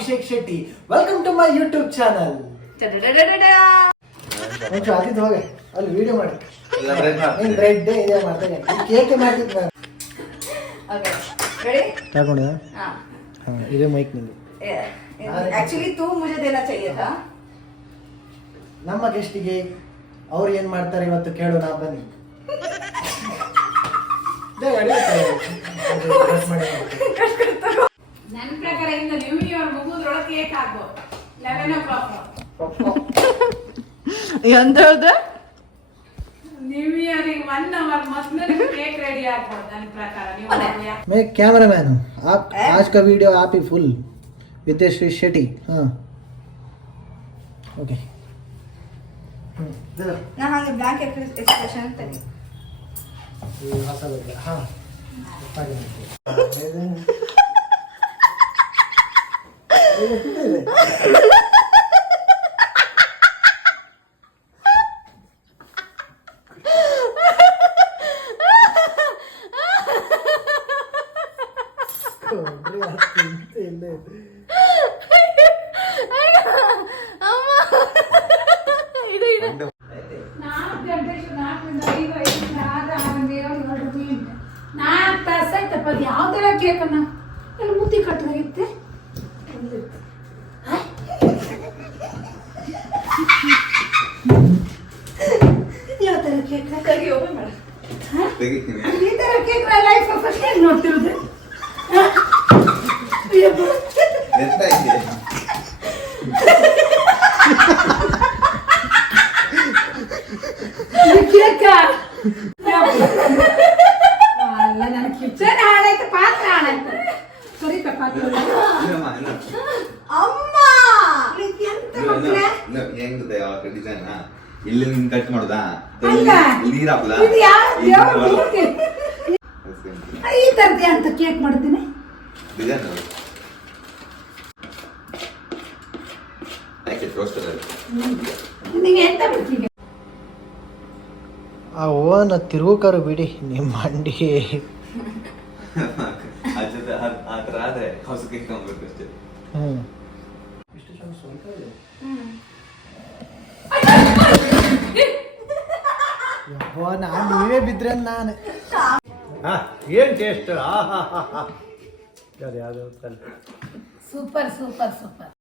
Abhishek Shetty. Welcome to my YouTube channel. ಆತಿದ್ದು ಹೋಗಿ ಅಲ್ಲಿ ವಿಡಿಯೋ ಮಾಡಿ ಬ್ರೆಡ್ ಇದೆ ಮಾಡ್ತೇನೆ, ಕೇಕ್ ಮಾಡ್ತಿದ್ದೆ ತಗೊಂಡ. ಇದೇ ಮೈಕ್ ನಿಂದು. एक्चुअली तू मुझे देना चाहिए था. ನಮ್ಮ ಗೆಸ್ಟಿಗೆ ಅವ್ರು ಏನ್ ಮಾಡ್ತಾರೆ ಇವತ್ತು ಕೇಳೋಣ ಬನ್ನಿ. ನನ್ನ ಪ್ರಕಾರ ಇಂದ ನ್ಯೂ ಇಯರ್ ಮುಗಿದ್ರೊಳಗೆ ಕೇಕ್ ಹಾಕೋ 11 o'clock. ಎಂತದ ನ್ಯೂ ಇಯರ್ 1 hour ಮೊದಲು ಕೇಕ್ ರೆಡಿ ಆಗ್ಬೋದು ನನ್ನ ಪ್ರಕಾರ. ನೀವು मैं कैमरामैन हूँ, आप आज का वीडियो आप ही फुल विद्यश्री शेट्टी. हाँ ओके. ನಾ ಹಾಗೆ ಬ್ಲಾಕ್ ಎಕ್ಸ್ಪ್ರೆಷನ್ ಅಂತ हाँ ಯಾವ್ದರ ಕೇಕ್ ಅನ್ನ ಅಲ್ಲಿ ಮುತ್ತಿ ಕಟ್ಟದಾಗಿತ್ತೆ. ಯಾವ ತರ ಕೇಕ್ ಕೈಗೆ ಓಪನ್ ಮಾಡು. ಈ ತರ ಕೇಕ್ ಲೈಫ್ ಫಸ್ಟ್ ಟೈಮ್ ನೋಡ್ತಿರೋದು. ಕೇಕ ಅಲ್ಲ, ನನ್ನ ಕಿಚನ್ ಹಾಳಾಯ್ತು, ಪಾತ್ರ ಹಾಳಾಯ್ತು. ಸರಿಪ ಪಾತ್ರ ಅಮ್ಮ ಎಂತ ಮಕ್ಕಳೇ ಡಿಸೈನ್ ಇಲ್ಲಿ ನಿನ್ ಕಟ್ ಮಾಡುದಾ ಅಲ್ಲ, ನೀರ್ ಹಾಕುದಾ ಇದು ಯಾವ ದೇವ್ರ ಮೂರ್ತಿ. ಈ ತರದೇ ಅಂತ ಕೇಕ್ ಮಾಡ್ತೀನಿ. ಡಿಸೈನ್ ಆಯ್ತು ಟೋಸ್ಟರ್ ನಿಂಗೆ ಎಂತ ಬಿಡ್ತೀವಿ. ಆ ಓವನ್ ತಿರುಗುಕರು ಬಿಡಿ ನಿಮ್ಮ ಮಂಡಿ. ಆ ಥರ ಆದ್ರೆ ಹೊಸ ಕೇಕ್ ತಗೊಂಡ್ಬೇಕು ಅಷ್ಟೇ. ಇಷ್ಟು ಚೆನ್ನಾಗಿ ಸ್ವಲ್ಪ ಇದೆ. ಯವ್ವ, ನಾನು ನೀವೇ ಬಿದ್ರೆ ನಾನು ಏನ್ ಟೇಸ್ಟ್. ಯಾವ್ದು ಸೂಪರ್ ಸೂಪರ್ ಸೂಪರ್.